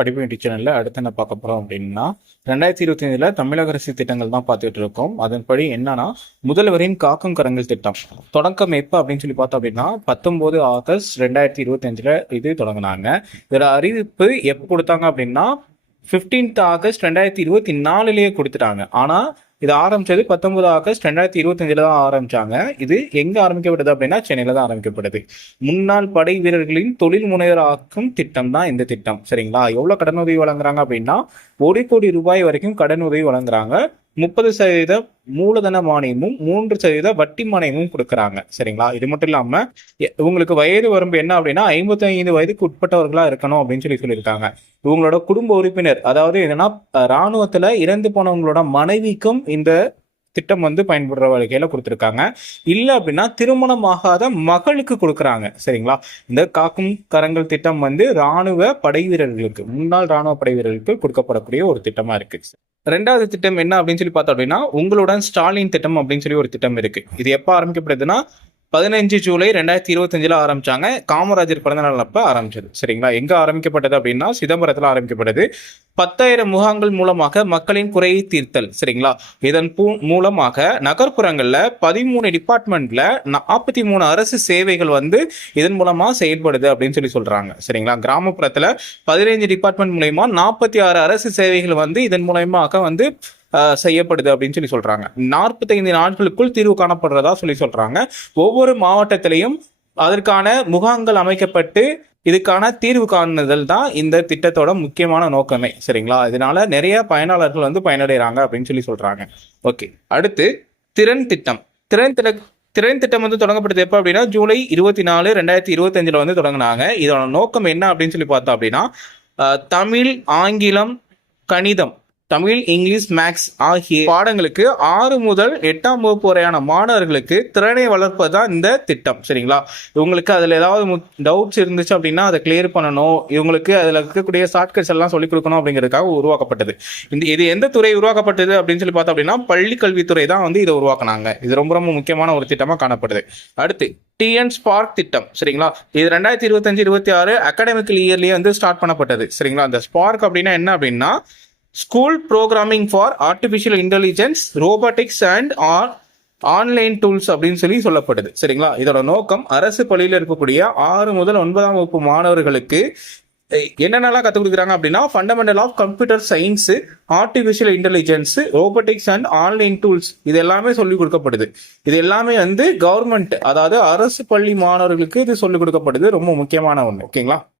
படிப்பு யூடியூப் சேனல்ல அடுத்து என்ன பார்க்க போறோம் அப்படின்னா 2025 தமிழக அரசு திட்டங்கள் தான் பார்த்துட்டு இருக்கோம். அதன்படி என்னன்னா முதல்வரின் காக்கும் கரங்கள் திட்டம் தொடக்கம் எப்ப அப்படின்னு சொல்லி பார்த்தோம் அப்படின்னா 19 ஆகஸ்ட் 2025 இது தொடங்கினாங்க. இதோட அறிவிப்பு எப்போ கொடுத்தாங்க அப்படின்னா 15 ஆகஸ்ட் 2024 கொடுத்துட்டாங்க. ஆனா இது ஆரம்பிச்சது 19 ஆகஸ்ட் 2025 தான் ஆரம்பிச்சாங்க. இது எங்க ஆரம்பிக்கப்படுது அப்படின்னா சென்னையில தான் ஆரம்பிக்கப்படுது. முன்னாள் படை வீரர்களின் தொழில் முனைவர் ஆக்கும் திட்டம் தான் இந்த திட்டம். சரிங்களா? எவ்வளவு கடன் உதவி வழங்குறாங்க அப்படின்னா 1 கோடி ரூபாய் வரைக்கும் கடன் உதவி வழங்குறாங்க. 30% மூலதன மானியமும் 3% வட்டி மானியமும் கொடுக்குறாங்க. சரிங்களா? இது மட்டும் இல்லாம இவங்களுக்கு வயது வரம்பு என்ன அப்படின்னா 55 வயதுக்கு உட்பட்டவர்களா இருக்கணும் அப்படின்னு சொல்லியிருக்காங்க. இவங்களோட குடும்ப உறுப்பினர், அதாவது என்னன்னா ராணுவத்துல இறந்து போனவங்களோட மனைவிக்கும் இந்த திட்டம் பயன்படுற வகையில கொடுத்துருக்காங்க. இல்ல அப்படின்னா திருமணம் ஆகாத மகளுக்கு கொடுக்குறாங்க. சரிங்களா? இந்த காக்கும் கரங்கள் திட்டம் ராணுவ படை வீரர்களுக்கு, முன்னாள் ராணுவ படை வீரர்களுக்கு கொடுக்கப்படக்கூடிய ஒரு திட்டமா இருக்கு. ரெண்டாவது திட்டம் என்ன அப்படின்னு சொல்லி பார்த்தோம் அப்படின்னா உங்களுடன் ஸ்டாலின் திட்டம் அப்படின்னு சொல்லி ஒரு திட்டம் இருக்கு. இது எப்ப ஆரம்பிக்கப்படுதுன்னா 15 ஜூலை 2025 ஆரம்பிச்சாங்க. காமராஜர் பிறந்தநாள் அப்ப ஆரம்பிச்சது. சரிங்களா? எங்க ஆரம்பிக்கப்பட்டது அப்படின்னா சிதம்பரத்துல ஆரம்பிக்கப்பட்டது. 10,000 முகாம்கள் மூலமாக மக்களின் குறையை தீர்த்தல். சரிங்களா? இதன் மூலமாக நகர்ப்புறங்கள்ல 13 டிபார்ட்மெண்ட்ல 43 அரசு சேவைகள் இதன் மூலமா செயல்படுது அப்படின்னு சொல்றாங்க. சரிங்களா? கிராமப்புறத்துல 15 டிபார்ட்மெண்ட் மூலயமா 46 அரசு சேவைகள் இதன் மூலயமாக செய்யப்படுது அப்படின்னு சொல்றாங்க. 45 நாட்களுக்குள் தீர்வு காணப்படுறதா சொல்றாங்க. ஒவ்வொரு மாவட்டத்திலையும் அதற்கான முகாம்கள் அமைக்கப்பட்டு இதுக்கான தீர்வு காணுதல் தான் இந்த திட்டத்தோட முக்கியமான நோக்கமே. சரிங்களா? இதனால நிறைய பயனாளர்கள் பயனடைறாங்க அப்படின்னு சொல்றாங்க. ஓகே, அடுத்து திறன் திட்டம். திறன் திட்டம் தொடங்கப்பட்டது எப்போ அப்படின்னா ஜூலை 24, 2025 தொடங்கினாங்க. இதோட நோக்கம் என்ன அப்படின்னு பார்த்தோம் அப்படின்னா தமிழ், ஆங்கிலம், கணிதம், தமிழ், இங்கிலீஷ், மேக்ஸ் ஆகிய பாடங்களுக்கு 6 முதல் 8ஆம் வகுப்பு வரையான மாணவர்களுக்கு திறனை வளர்ப்பது தான் இந்த திட்டம். சரிங்களா? இவங்களுக்கு அதில் ஏதாவது டவுட்ஸ் இருந்துச்சு அப்படின்னா அதை கிளியர் பண்ணணும், இவங்களுக்கு அதில் இருக்கக்கூடிய ஷார்ட்கட்ஸ் எல்லாம் சொல்லிக் கொடுக்கணும் அப்படிங்கிறதுக்காக உருவாக்கப்பட்டது. இது எந்த துறை உருவாக்கப்பட்டது அப்படின்னு பார்த்தோம் அப்படின்னா பள்ளி கல்வித்துறை தான் இதை உருவாக்குனாங்க. இது ரொம்ப ரொம்ப முக்கியமான ஒரு திட்டமாக காணப்படுது. அடுத்து டிஎன் ஸ்பார்க் திட்டம். சரிங்களா? இது 2025-26 அகாடமிக்கல் இயர்லேயே ஸ்டார்ட் பண்ணப்பட்டது. சரிங்களா? அந்த ஸ்பார்க் அப்படின்னா என்ன அப்படின்னா school programming for artificial intelligence, robotics and online tools அப்படின்னு சொல்லப்படுது. சரிங்களா? இதோட நோக்கம் அரசு பள்ளியில் இருக்கக்கூடிய 6 முதல் 9ஆம் வகுப்பு மாணவர்களுக்கு என்னென்னலாம் கற்றுக் கொடுக்குறாங்க அப்படின்னா fundamental of computer science, artificial intelligence, robotics and online tools இது எல்லாமே சொல்லிக் கொடுக்கப்படுது. இது எல்லாமே கவர்மெண்ட், அதாவது அரசு பள்ளி மாணவர்களுக்கு இது சொல்லிக் கொடுக்கப்படுது. ரொம்ப முக்கியமான ஒன்று. ஓகேங்களா?